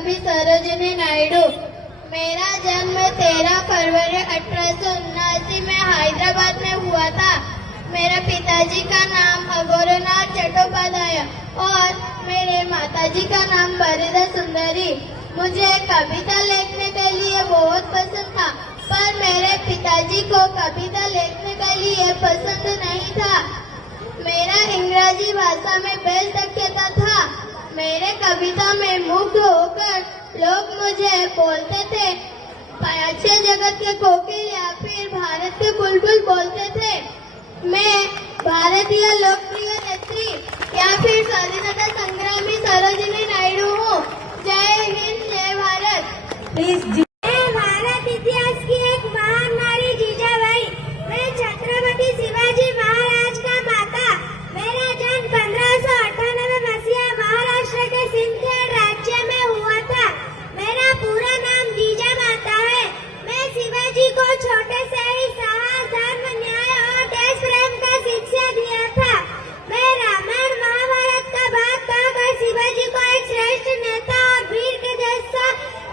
कवि सरोजिनी नायडू। मेरा जन्म 13 फरवरी 1879 में हैदराबाद में हुआ था। मेरे पिताजी का नाम अघोरनाथ चट्टोपाध्याय और मेरे माताजी का नाम बरिदा सुंदरी। मुझे कविता लिखने के लिए बहुत पसंद था, पर मेरे पिताजी को कविता लिखने के लिए पसंद नहीं था। मेरा अंग्रेजी भाषा में बेहद दक्षता था। मेरे कविता में मुग्ध होकर लोग मुझे बोलते थे पाश्चात्य जगत के कोकिल या फिर भारत के बुलबुल बोलते थे। मैं भारतीय लोकप्रिय नेत्री या फिर स्वाधीनता संग्रामी सरोजिनी नायडू हूँ। जय हिंद, जय भारत। प्लीज भारत इतिहास की एक महान नारी जीजाबाई। मैं छत्रपति शिवाजी महाराज का माता। मेरा जन्म 1598 मसीहा महाराष्ट्र के सिंदखेड राज्य में हुआ था। मेरा पूरा नाम जीजा माता है। मैं शिवाजी को छोटे से ही साहस, धर्म, न्याय और देश प्रेम का शिक्षा दिया था। मैं रामायण महाभारत का भाग पाकर शिवाजी को एक श्रेष्ठ नेता और वीर के जैसा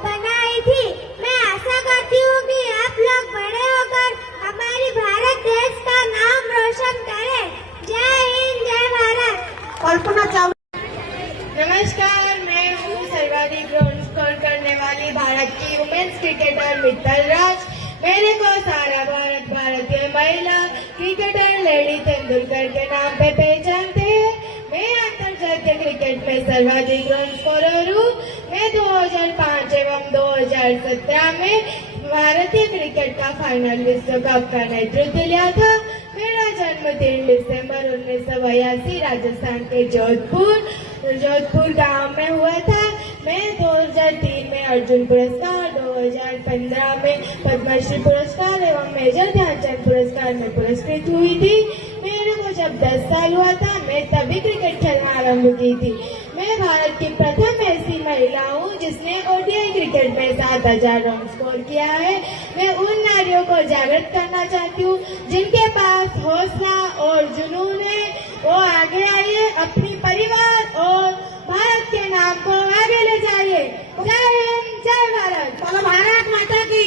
बनाई थी। मैं आशा करती हूँ कि आप लोग बड़े होकर हमारी भारत देश का नाम रोशन करें। जय हिंद, जय भारत। कल्पना चावला। नमस्कार, मैं हूँ सर्वाधिक रन स्कोर करने वाली भारत की वुमेन्स क्रिकेटर मित्तल राज। मेरे को सारा भारत भारतीय महिला क्रिकेटर लेडी तेंदुलकर के नाम पे पहचानते हैं। मैं अंतर्राष्ट्रीय क्रिकेट में सर्वाधिक रन स्कोरर हूँ। मैं 2005 एवं 2017 में भारतीय क्रिकेट का फाइनल विश्व कप का नेतृत्व लिया था। मेरा जन्म 3 दिसंबर 1982 राजस्थान के जोधपुर गांव में हुआ था। मैं 2003 में अर्जुन पुरस्कार, 2015 में पद्मश्री पुरस्कार एवं मेजर ध्यानचंद पुरस्कार में पुरस्कृत हुई थी। मेरे को जब 10 साल हुआ था, मैं तभी क्रिकेट खेलना आरंभ की थी। मैं भारत की प्रथम ऐसी महिला हूँ जिसने ओडीआई क्रिकेट में 7000 रन स्कोर किया है। मैं उन नारियों को जागृत करना चाहती हूँ जिनके पास हौसला और जुनून है। वो आगे आइए, अपनी परिवार और भारत के नाम को आगे ले जाइए। जय हिंद, जय भारत। बोलो भारत माता की।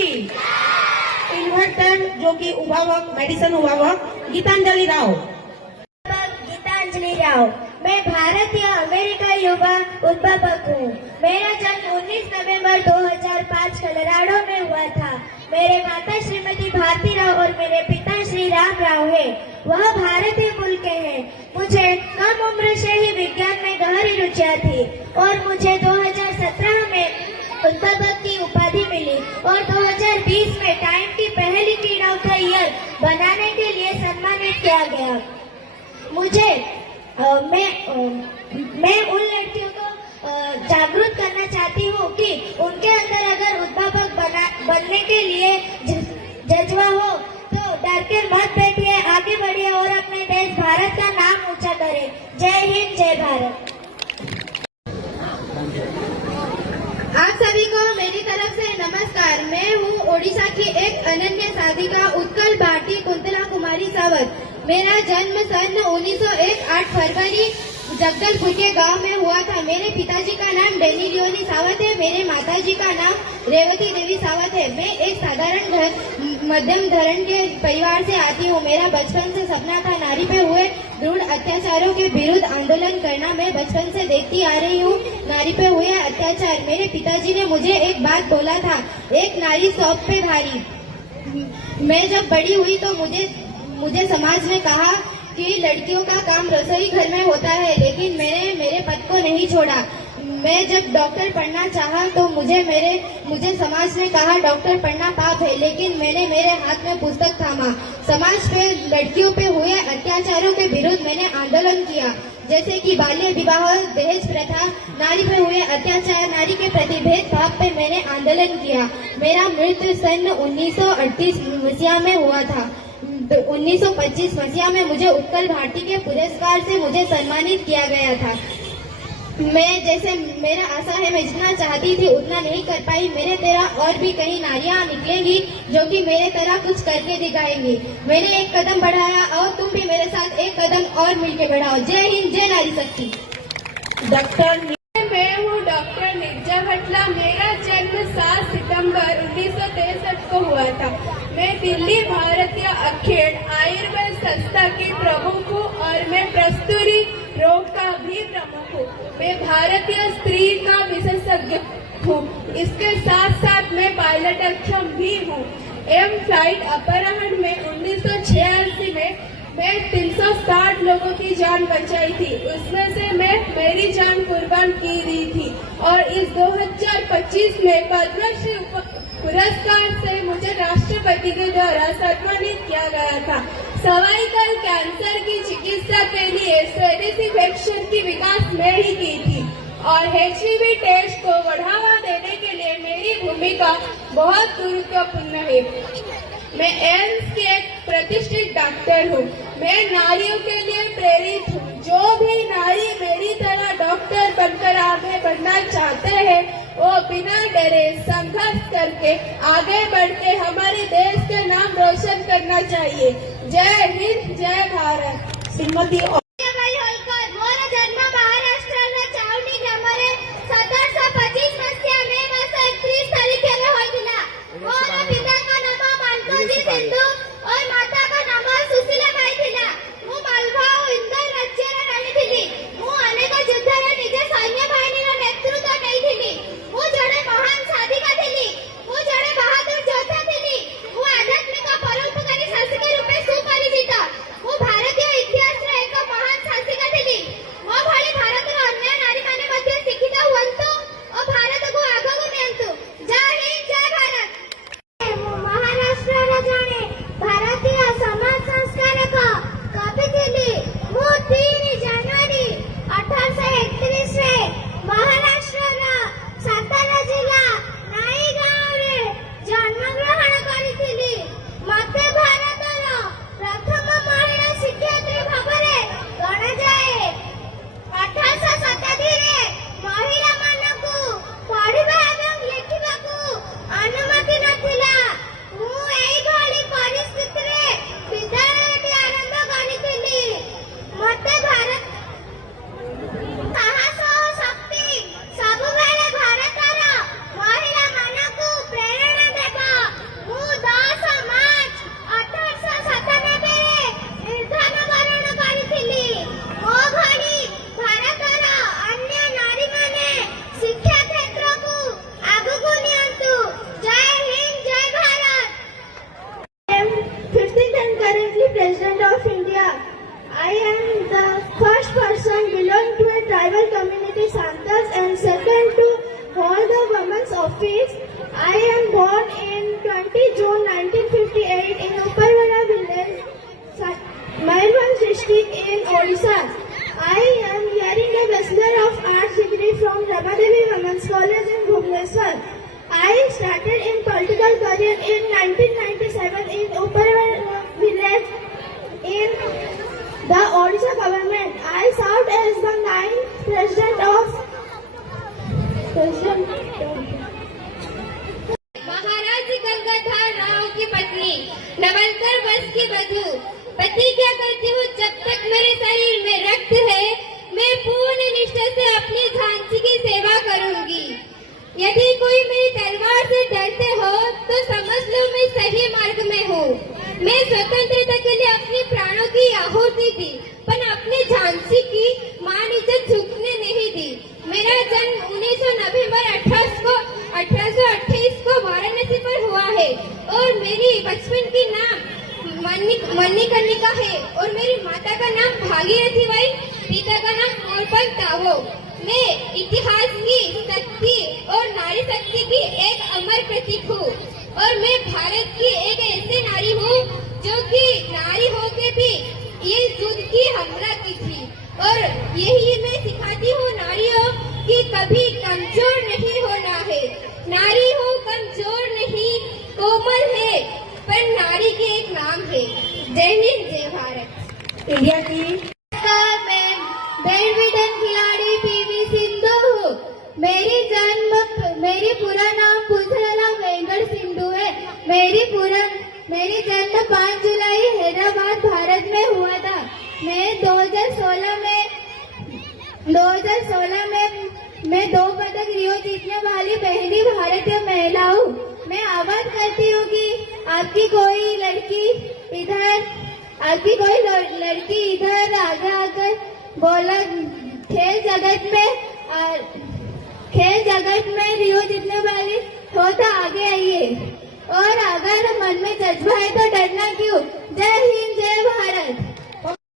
इन्वर्टर जो कि उभावक, मेडिसिन उभावक गीतांजलि राव। गीतांजलि राव। मैं भारतीय अमेरिका युवा उद्भावक हूँ। मेरा जन्म 19 नवंबर 2005 कोलोराडो में हुआ था। मेरे माता श्रीमती भारती राव और मेरे पिता श्री राम राव है। वह भारतीय मूल के हैं। मुझे कम उम्र से ही विज्ञान में गहरी रुचियाँ थी और मुझे 2017 में उद्भावक की उपाधि मिली और 2020 में टाइम की पहली कीड ऑफ द ईयर बनाने के लिए सम्मानित किया गया। मैं उन लड़कियों को जागरूक करना चाहती हूँ कि उनके अंदर अगर उद्भावक बनने के लिए जज्बा हो तो डर के मत बैठिए, आगे बढ़िए और अपने देश भारत का नाम ऊंचा करें। जय हिंद, जय भारत। आप सभी को मेरी तरफ से नमस्कार। मैं हूँ ओडिशा की एक अनन्य साधिका उत्कल भारती कुंतला कुमारी सावत। मेरा जन्म सन 1901 8 फरवरी जगदलपुर के गांव में हुआ था। मेरे पिताजी का नाम डेनी लियोनी सावत है। मेरे माताजी का नाम रेवती देवी सावत है। मैं एक साधारण मध्यम धरण के परिवार से आती हूँ। मेरा बचपन से सपना था नारी पे हुए भ्रूण अत्याचारों के विरुद्ध आंदोलन करना। मैं बचपन से देखती आ रही हूँ नारी पे हुए अत्याचार। मेरे पिताजी ने मुझे एक बात बोला था, एक नारी 100 पे भारी। मैं जब बड़ी हुई तो मुझे समाज ने कहा कि लड़कियों का काम रसोई घर में होता है, लेकिन मैंने मेरे पद को नहीं छोड़ा। मैं जब डॉक्टर पढ़ना चाहा तो मुझे समाज ने कहा डॉक्टर पढ़ना पाप है, लेकिन मैंने मेरे हाथ में पुस्तक थामा। समाज पे लड़कियों पे हुए अत्याचारों के विरुद्ध मैंने आंदोलन किया, जैसे कि बाल्य विवाह, दहेज प्रथा, नारी पे हुए अत्याचार, नारी के प्रति भेदभाव पे मैंने आंदोलन किया। मेरा मृत्यु सन 1938 मसीहा में हुआ था। 1925 मसीहा में मुझे उत्कल भारती के पुरस्कार से मुझे सम्मानित किया गया था। मेरा आशा है, मैं जितना चाहती थी उतना नहीं कर पाई। मेरे तरह और भी कई नारियां निकलेंगी जो कि मेरे तरह कुछ करके दिखाएंगी। मैंने एक कदम बढ़ाया और तुम भी मेरे साथ एक कदम और मिलकर बढ़ाओ। जय हिंद, जय नारी शक्ति। मैं हूँ डॉक्टर निर्जा खटला। मेरा जन्म 7 सितंबर 1963 को हुआ था। मैं दिल्ली भारतीय अखेड़ आयुर्वेद संस्था की प्रमुख हूँ और मैं प्रस्तुरी रोग का भी प्रमुख हूँ। मैं भारतीय स्त्री का विशेषज्ञ हूँ। इसके साथ साथ मैं पायलट अक्षम भी हूँ। एम फ्लाइट अपहरण में 1986 में मैं 360 लोगों की जान बचाई थी। उसमें से मैं मेरी जान कुर्बान की दी थी और इस 2025 में पद्मश्री पुरस्कार से मुझे राष्ट्रपति के द्वारा सम्मानित किया गया था। सर्वाइकल कैंसर की चिकित्सा के लिए स्वदेशी वैक्सीन की विकास मैं ही की थी और HIV टेस्ट को बढ़ावा देने के लिए मेरी भूमिका बहुत गुरुत्वपूर्ण है। मैं एम्स के एक प्रतिष्ठित डॉक्टर हूँ। मैं नारियों के लिए प्रेरित हूँ। जो भी नारी मेरी तरह डॉक्टर बनकर आगे बढ़ना चाहते हैं वो बिना डरे संघर्ष करके आगे बढ़ के हमारे देश के नाम रोशन करना चाहिए। जय हिंद, जय भारत। श्रीमती ભાઈ હોલકર મોરો જન્મ મહારાષ્ટ્રના ચાવડી ગામરે 1725 મસીહા મે માસ 31 તારીખે રે હોઈଥିଲା। મોરા પિતાકા નામ માનકોજી સિંધુ और माता का नाम सुशीलाबाई थिला। मु मालगांव इंदौर राज्यरे रहिथिली। मु अनेक युद्धरे निजे सैन्य बाहिनीर नेतृत्व नेइथिली। मु जणे महान साधिका थिली। मु जणे बहादुर योद्धा थिली। मु आध्यात्मिक परोपकारी शासकी रूपे सुपरिचित। मु भारतीय इतिहास रे एक महान शासिका थिली। मो भली भारतर अन्य नारी माने मध्ये शिक्षित हुअन्तु और भारत को आगକୁ नियंतु। जय हिंद, जय भारत। महाराष्ट्र रे जाने भारतीय समाज संस्कारक कवि थिली। मु 3 जनवरी 1831 रे महाराष्ट्र सातारा जिला नाईगांव रे जन्म ग्रहण करिथिली। मते भारतर प्रथम महिला शिक्षयित्री भाବରେ गणाଯାଏ। 18 ଶତାବ୍ଦୀ ରେ महिला ମାନଙ୍କୁ ପଢିବା ଏବଂ ଲେଖିବାକୁ ଅନୁମତି ନଥିଲା। ମୁଁ ଏଇଭଳି ପରିସ୍ଥିତିରେ ବିଦ୍ୟାଳୟଟି ଆରମ୍ଭ କରିଥିଲି। ମୋତେ ଭାରତ ସାହସ ଓ ଶକ୍ତି ସବୁବେଳେ ଭାରତର ମହିଳାମାନଙ୍କୁ ପ୍ରେରଣା ଦେବ। ମୁଁ 10 ମାର୍ଚ୍ଚ 1897 ରେ ନିର୍ଦ୍ଧନ ବରଣ କରିଥିଲି। ମୋ ଭଳି ଭାରତର ଅନ୍ୟ ନାରୀମାନେ ଶିକ୍ଷା କ୍ଷେତ୍ରକୁ ଆଗକୁ ନିଅନ୍ତୁ। ଜୟ ହିନ୍ଦ, ଜୟ Bharat. I am 15th and currently President of India. I am the first person belonging to a tribal community, Santas, and second to hold the women's office. I am born in 20 June 1958 in Upperwara village, Mayurbhanj district in Odisha. I am wearing a Bachelor of Arts degree from Ramadevi Women's College in Bhubaneswar. I started in political career in 1997 in Upperwara village in the Odisha government. I served as the 9th president of महाराज गंगाधर राव की पत्नी, नवलकर बस की वधू। पति क्या करती हूँ, जब तक मेरे शरीर में रक्त है मैं पूर्ण निष्ठा से अपनी झांसी की सेवा करूंगी। यदि कोई मेरी तलवार से डरते हो तो समझ लो मैं सही मार्ग में हूँ। मैं स्वतंत्रता के लिए अपने प्राणों की आहुति दी, पर अपनी झांसी की मान इज्जत झुकने नहीं दी। मेरा जन्म 19 नवंबर 1828 को वाराणसी पर हुआ है और मेरी बचपन की नाम मणिकर्णिका है और मेरी माता का नाम भागीरथी बाई, पिता का नाम मोरपंत तावो। मैं इतिहास की शक्ति और नारी शक्ति की एक अमर प्रतीक हूँ और मैं भारत की एक ऐसी नारी हूँ जो कि नारी होके भी ये युद्ध की हमला की थी और यही मैं सिखाती हूँ नारियों कि कभी कमजोर नहीं होना है। नारी हो कमजोर नहीं, कोमल है, पर नारी के एक नाम है। जय हिंद, जय भारत। इंडिया की मैं बैडमिंटन खिलाड़ी PV सिंधु हूँ। मेरी पूरा नाम पुजराला वेंकट सिंधु है। मेरी जन्म 5 जुलाई हैदराबाद भारत में हुआ था। मैं 2016 में 2 पदक रियो जीतने वाली पहली भारतीय महिला हूँ। मैं आवाज करती हूँ कि आपकी कोई लड़की इधर आगे आकर बोला खेल जगत में रियो जीतने वाली हो तो आगे आइए, और अगर मन में जज्बा है तो डरना क्यों। जय हिंद, जय भारत।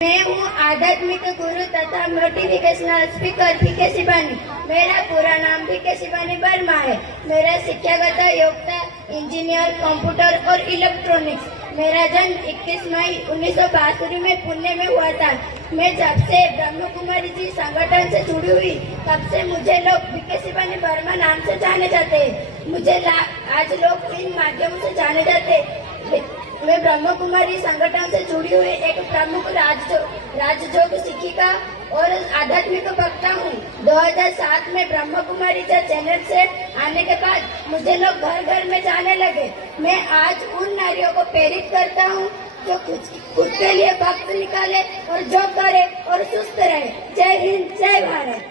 मैं हूँ आध्यात्मिक गुरु तथा मोटिवेशनल स्पीकर पीके शिवानी। मेरा पूरा नाम पीके शिवानी वर्मा है। मेरा शिक्षागत योग्यता इंजीनियर, कंप्यूटर और इलेक्ट्रॉनिक्स। मेरा जन्म 21 मई 1962 में पुणे में हुआ था। मैं जब से ब्रह्म कुमारी जी संगठन से जुड़ी हुई तब से मुझे लोग पीके शिवानी वर्मा नाम से जाने जाते हैं। मुझे आज लोग इन माध्यमों से जाने जाते हैं। मैं ब्रह्म कुमारी संगठन से जुड़ी हुई एक प्रमुख राजयोग शिक्षिका और आध्यात्मिक वक्ता हूँ। 2007 में ब्रह्म कुमारी चैनल से आने के बाद मुझे लोग घर घर में जाने लगे। मैं आज उन नारियों को प्रेरित करता हूँ जो खुद के लिए वक्त निकाले और जो करे और सुस्त रहे। जय हिंद, जय भारत।